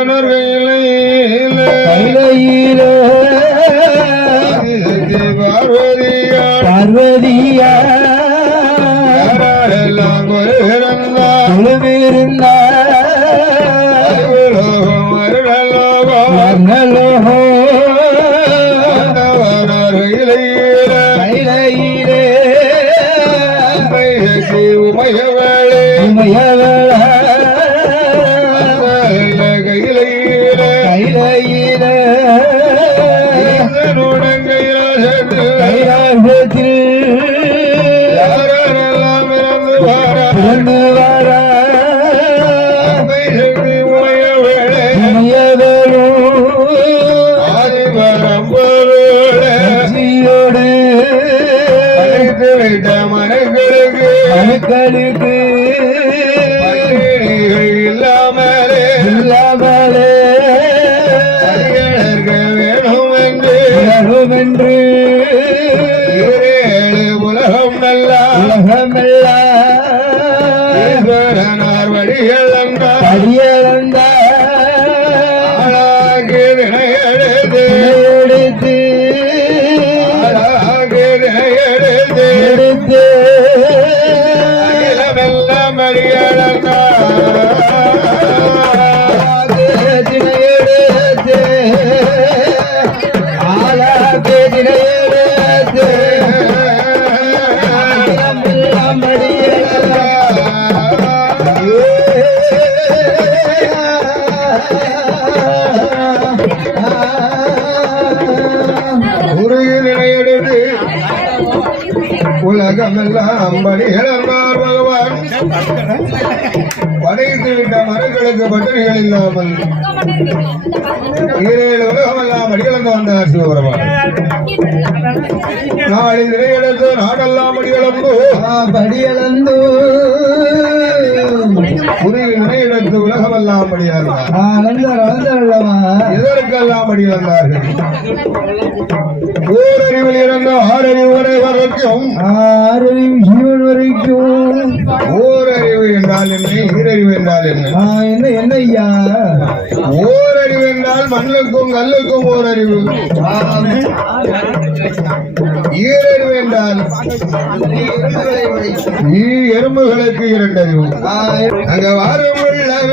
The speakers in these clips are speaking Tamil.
தேவனர் கைலாசத்தில் ஈரேழு உலகம் நல்லா. உலகமெல்லாம் வழிகள் என்றார் உலகமெல்லாம் படி இழந்தார் பகவான் படைத்து விட்ட மரங்களுக்கு பட்டினிகள் இல்லாமல் ஈரேழு உலகமெல்லாம் அடிகளந்து வந்தார் சிவபெருமான் நாளை நிலையெடுத்து நாடெல்லாம் அடிகளந்து படியளந்து உருகில் உலகம் எல்லாம் அடியார்கள் இதற்கெல்லாம் அடியார்கள் ஓரறிவில் இருந்த ஆறறிவு வரை வரைக்கும் ஆறறிவு ஜீவன் வரைக்கும் ஓரறிவு என்றால் என்ன? ஈரறிவு என்றால் என்ன? என்ன என்ன ஐயா ஓரறிவு என்றால் மண்ணுக்கும் கல்லுக்கும் ஓரறிவு. ஈரறிவு என்றால் எறும்புகளுக்கு இரண்டறிவு. அங்க வாரமுள்ள விஸ்வகர்மா வரும்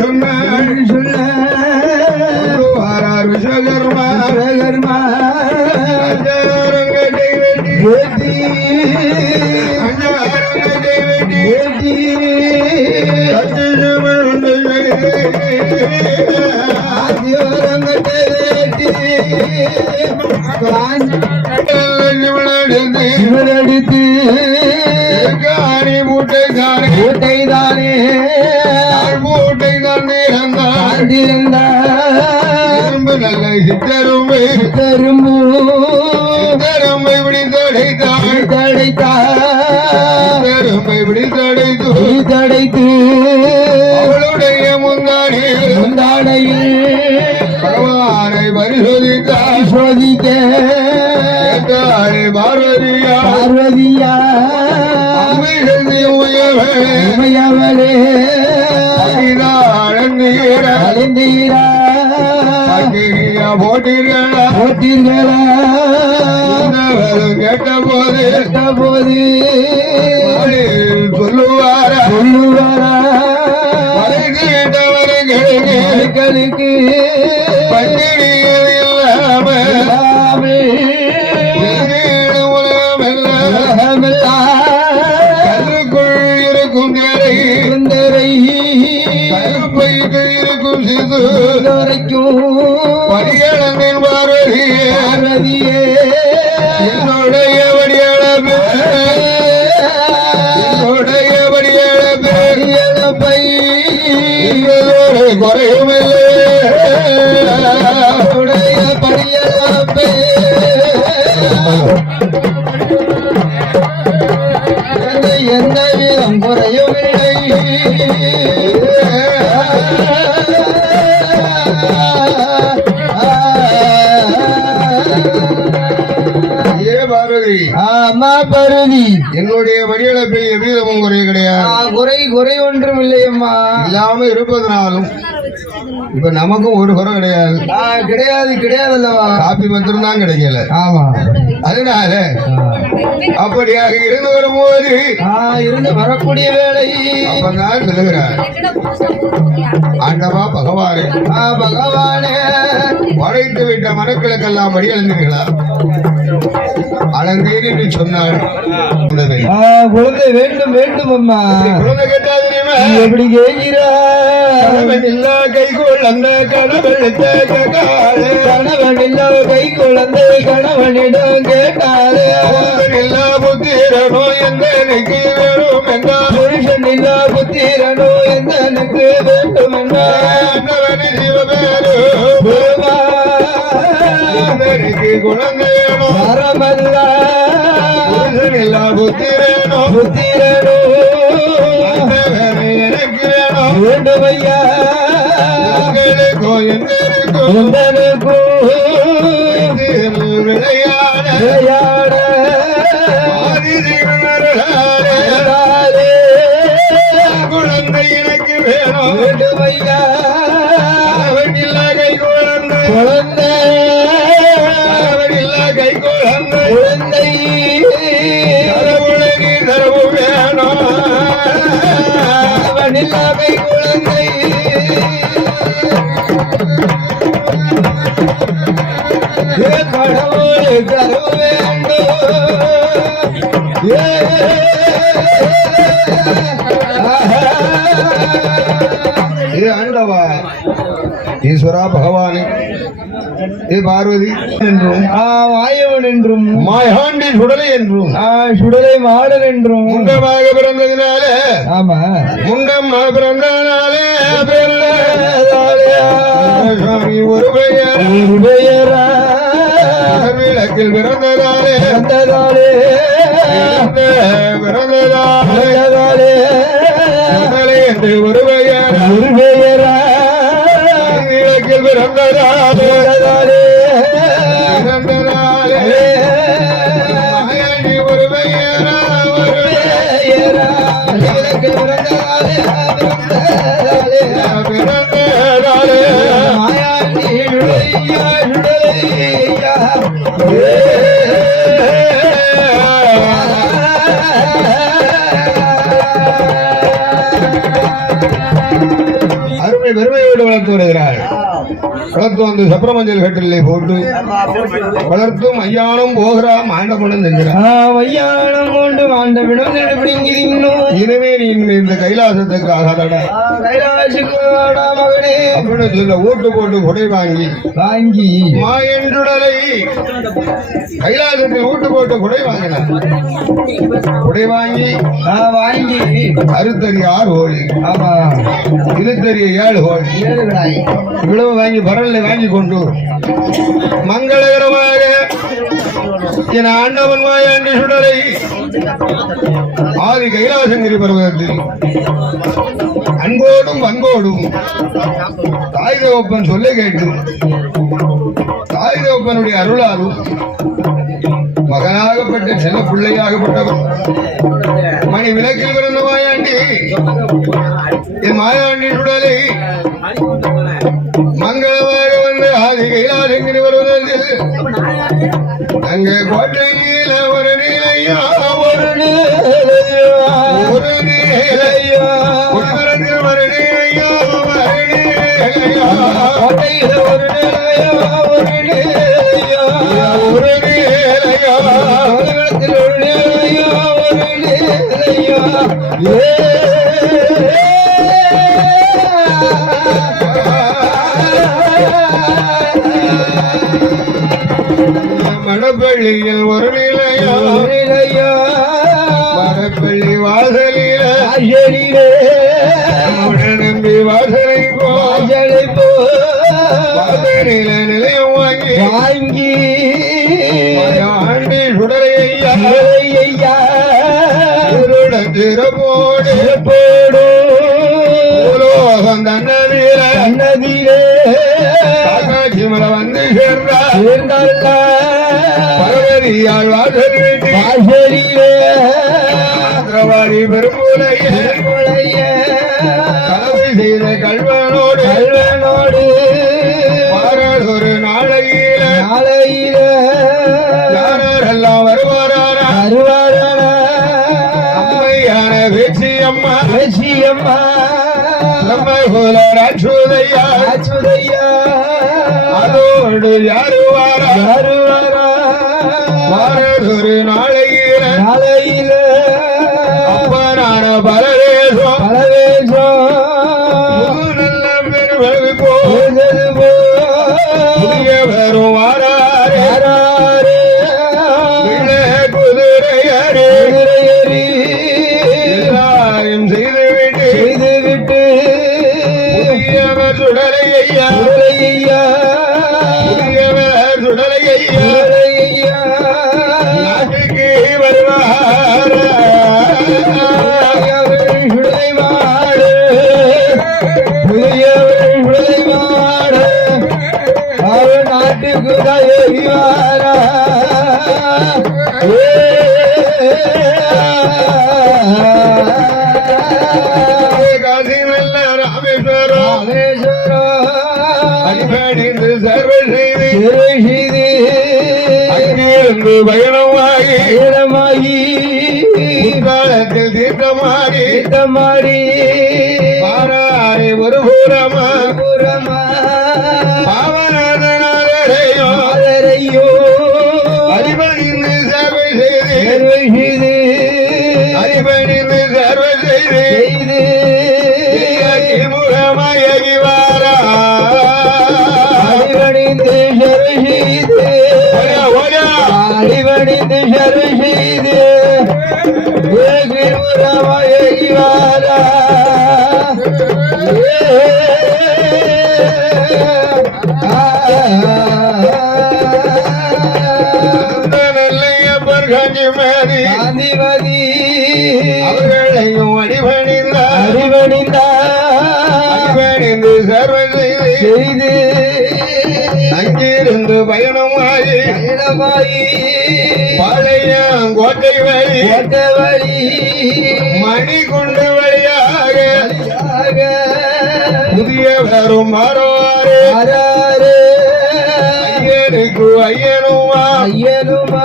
சொன்னார் சொல்ல விஸ்வகர்மா விஸ்வகர்மா, சிவனடித்து காணி மூட்டை கோட்டைதானே மூட்டை தான் இறந்தார் ஆண்டிருந்தார் இரும்பு நல்ல சித்தரும்பை கரும்பு சித்தரும்பை உமையவளே. அழிந்தீர. அக்கினியா போட்டீர்களா போட்டீர்களா கேட்ட போது கேட்ட போது பார்வதி. ஆமா பருதி என்னுடைய வடிவமைப்பில் எவ்விதமும் குறை கிடையாது. குறை குறை ஒன்றும் இல்லையம்மா. இல்லாம இருப்பதனாலும் இப்ப நமக்கும் ஒரு குறை கிடையாது. கிடையாது கிடையாது அல்லவா காப்பி மாத்திரம் தான் கிடைக்கல. ஆமா. அதனால அப்படியாக இருந்து வரும்போது இருந்து வரக்கூடிய வேலை அப்பதான் சொல்லுகிறார் ஆண்டவா பகவானே. பகவானே. படைத்து விட்ட மரக்களுக்கெல்லாம் வழி அளந்தீர்களா அளந்தேன் என்று சொன்னாள் குழந்தை. குழந்தை வேண்டும் வேண்டும் அம்மா. குழந்தை கேட்டா தெரியுமா எப்படி கேட்கிறா கணவன் அந்த கடவுள் காலே கணவன் இல்ல கை குழந்தை கணவனிடம் கேட்டாரே. கணவன் இல்லா புத்திரனோ எந்த எனக்கு வேணும் என்றால் புருஷன் இல்ல புத்திரனோ எந்தனுக்கு வேண்டும் என்றார் ஆண்டவனே சிவபேரு. எனக்கு குழந்தை வேணும் வரமல்ல புருஷன் இல்லா புத்திரனோ புத்திரனோ எனக்கு வேணும் வேண்டும் ஐயா இது ஆண்டவா ஈஸ்வரா பகவானே இது பார்வதி என்றும் ஆ வாயவன் என்றும் மாயாண்டி சுடலை என்றும் ஆ சுடலை மாடல் என்றும் முண்டமாக பிறந்ததினால ஆமா முண்டம்மா பிறந்தனாலே ஒரு பெயர் பெயரா விளக்கில் பிறந்ததாலே பிறந்ததாலே சுடலை என்று ஒரு பெயர். ஒரு பெயரா. விளக்கில் பிறந்ததாலே பிறந்ததாலே ஒரு பெயரா ஒரு பெயரா. இவனுக்கு பிறந்ததாலே பிறந்ததாலே பிறந்ததாலே சுடலையா சுடலையா அருமை பெருமையோடு வளர்த்து வருகிறார் வளர்த்து வந்து சப்ரமஞ்சல் கட்டிலே போட்டு வளர்த்தும் ஐயானும் சென்றார் ஆ, வையானம் கொண்டு பிடிங்கிறீங்களோ இனிமே நீ இந்த கைலாசத்துக்கு ஆகாதடா. வாடா மகனே. அப்படின்னு சொல்ல ஓட்டு போட்டு கொடை வாங்கி வாங்கி மாயன்றுடலை கைலாசத்தில் ஓட்டு போட்டு கொடை வாங்கினார். கொடை வாங்கி ஆ, வாங்கி. அறுத்தறி ஆறு கோழி ஆமா இருத்தறி ஏழு விடாய். இவ்வளவு வாங்கி பரல்ல வாங்கி கொண்டு. மங்களகரமாக என் ஆண்டவன் மாயாண்டி சுடரை ஆதி கைலாசங்கிரி பருவத்தில் அன்போடும் அன்போடும் தாய் தேவப்பன் சொல்ல கேட்டு தாய் தேவப்பனுடைய அருளாலும் மகனாகப்பட்ட செல்ல பிள்ளையாகப்பட்டவன். மணி விளக்கில் பிறந்த மாயாண்டி என் மாயாண்டி சுடலை. மங்களமாக கைலாசங்கிரி வருவதில் அங்கே கோட்டையில ஒரு நிலையா ஒரு ஒரு நிலையா ஒரு நிலையா ஒரு நிலையா கோட்டையில ஒரு ஒரு ஒரு நிலையா ஒரு ஒரு மரவெளியில் ஒரு நிலையா நிலையா மரப்பள்ளி வாசலிலே நம்பி வாசலை வாசலை போதலில நிலையம் வாங்கி. வாங்கி. ஆண்டி சுடரையா திருப்போடு போடு நதியிலே நதியிலே காட்சி மலை வந்து சேர்ந்தார். பகவதியால் வாசல் வாசலிலே மந்திரவாதி பெரும்புலைய திருமுலைய கலவை செய்த கல்வனோடு. கல்வனோடு. பாரதொரு நாளையில. நாளையில. யாரெல்லாம் வருவாரா அருவாளன அம்மையான பேச்சி அம்மா பேசியம்மா நம்ம போல ராட்சுதையா. அதோடு யாரு வாரா பாரதொரு நாளையில. நாளையில. அப்பனான பரதேசம் பரவேசம் அடிபணிந்து சர்வ செய்து அங்கிருந்து பயணமாகி முற்காலத்தில் தீர்க்கமாடி பாராரை ஒரு பூரமா. அடிவணிந்து சரு செய்து காஞ்சிமதி காந்திமதி அவர்களையும் அடிபணிந்தார் அடிவணிந்தார் அடிபணிந்து சர்வ செய்து. அங்கிருந்து பயணமாகி பயணமாயி. கோட்டை வழி ஒட்டவழி மணி கொண்டு வழியாக புதிய வரும் ஆராரே ஐயனுக்கு ஐயனுமா? ஐயனுமா?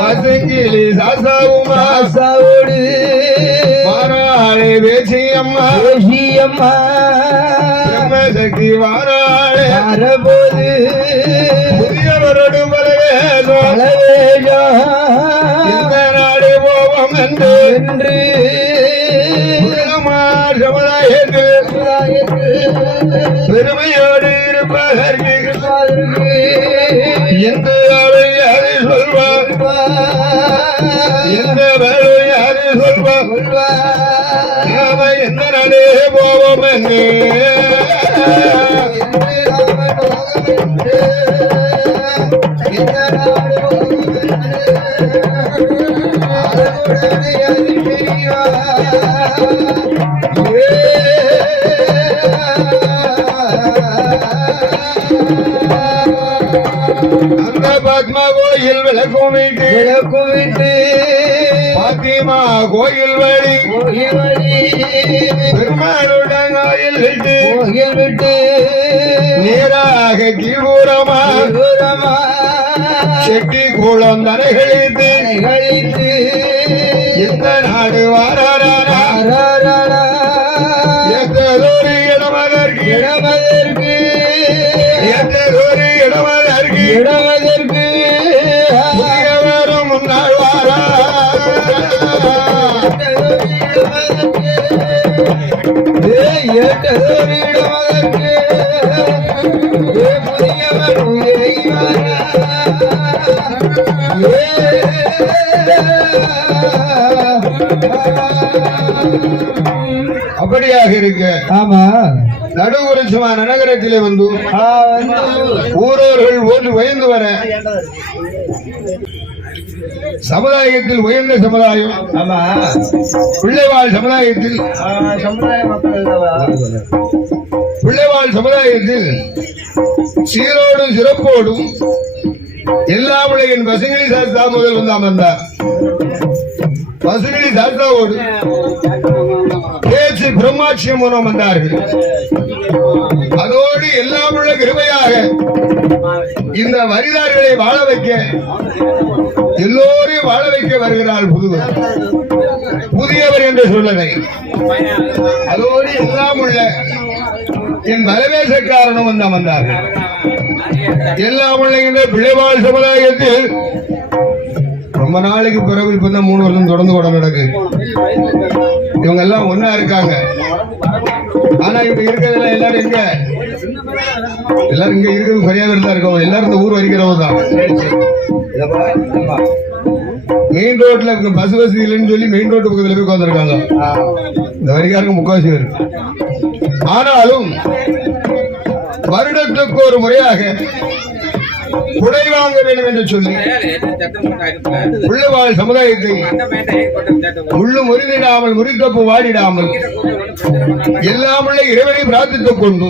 பசங்கிலி சாசாவுமா? ஆசாவோடு வாராளே பேச்சியம்மா தேசியம்மா பிரம்மசக்தி வாராளே. அறபோது புதியவரோடு புகழமார் பெருமையோடு இருப்பதற்கு எந்த ஆளு யாரு சொல்வார் எந்த வேலை சொல்வார் நாம எந்த போவோம் என்று. கோயில் விளக்கும் வீட்டு விளக்குவிட்டு பாத்திமா கோயில் வழி. கோயில் வழி. பெருமாளுடன் கோயில் விட்டு. கோயில் விட்டு. நேராக கீழ்பூரமா தூரமா செட்டி கூளம் தரைகளித்து எந்த நாடு வாராரா அப்படியாக இருக்க. ஆமா. நடுவுரசுமா நகரத்திலே வந்து ஊரோர்கள் ஓட்டு உயர்ந்து வர. சமுதாயத்தில் உயர்ந்த சமுதாயம். பிள்ளைவாழ் சமுதாயத்தில்? பிள்ளைவாழ் சமுதாயத்தில் சீரோடும் சிறப்போடும் எல்லா உலகின் பசுங்கிலி சாஸ்தா முதல் வந்து அமர்ந்தார் பசுங்கிலி சாஸ்தாவோடு. பேச்சு மூலம் வந்தார்கள். அதோடு எல்லாம் உள்ள கிருபையாக இந்த வரிதார்களை வாழ வைக்க எல்லோரையும் வாழ வைக்க வருகிறாள் புதுவர். புதியவர் என்று சொல்லலை. அதோடு எல்லாம் உள்ள என் வரவேசக்காரனும் வந்து வந்தார்கள். எல்லாம் உள்ள இந்த பிழைவாழ் சமுதாயத்தில் ரொம்ப நாளைக்கு பிறகு இப்பதான் மூணு வருஷம் தொடர்ந்து கூட நடக்குது இவங்க எல்லாம் ஒன்னா இருக்காங்க. ஆனா இப்ப இருக்கிறதுல எல்லாரும் இங்க எல்லாரும் இங்க இருக்கிறது பெரியாவர் தான் இருக்கோம். எல்லாரும் இந்த ஊர் வரிக்கிறவங்க தான். மெயின் ரோட்ல இங்க பஸ் வசதி இல்லைன்னு சொல்லி மெயின் ரோட்டு பக்கத்துல போய் உட்காந்துருக்காங்க இந்த வரிகாரங்க முக்காவாசி பேர். ஆனாலும் வருடத்துக்கு ஒரு முறையாக உடை வாங்க வேண்டும் என்று சொல்லி உள்ளவாழ் சமுதாயத்தை உள்ளு முறிந்திடாமல் முறித்தப்பு வாடிடாமல் எல்லாம் இறைவனை பிரார்த்தித்துக் கொண்டு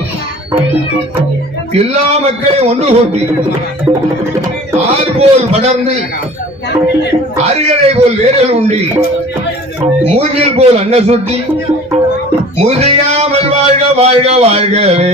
எல்லா மக்களையும் ஒன்று கூட்டி ஆறு போல் படர்ந்து அருகலை போல் வேர்கள் உண்டி மூங்கில் போல் அன்ன சுட்டி முதியாமல் வாழ்க வாழ்க வாழ்கவே.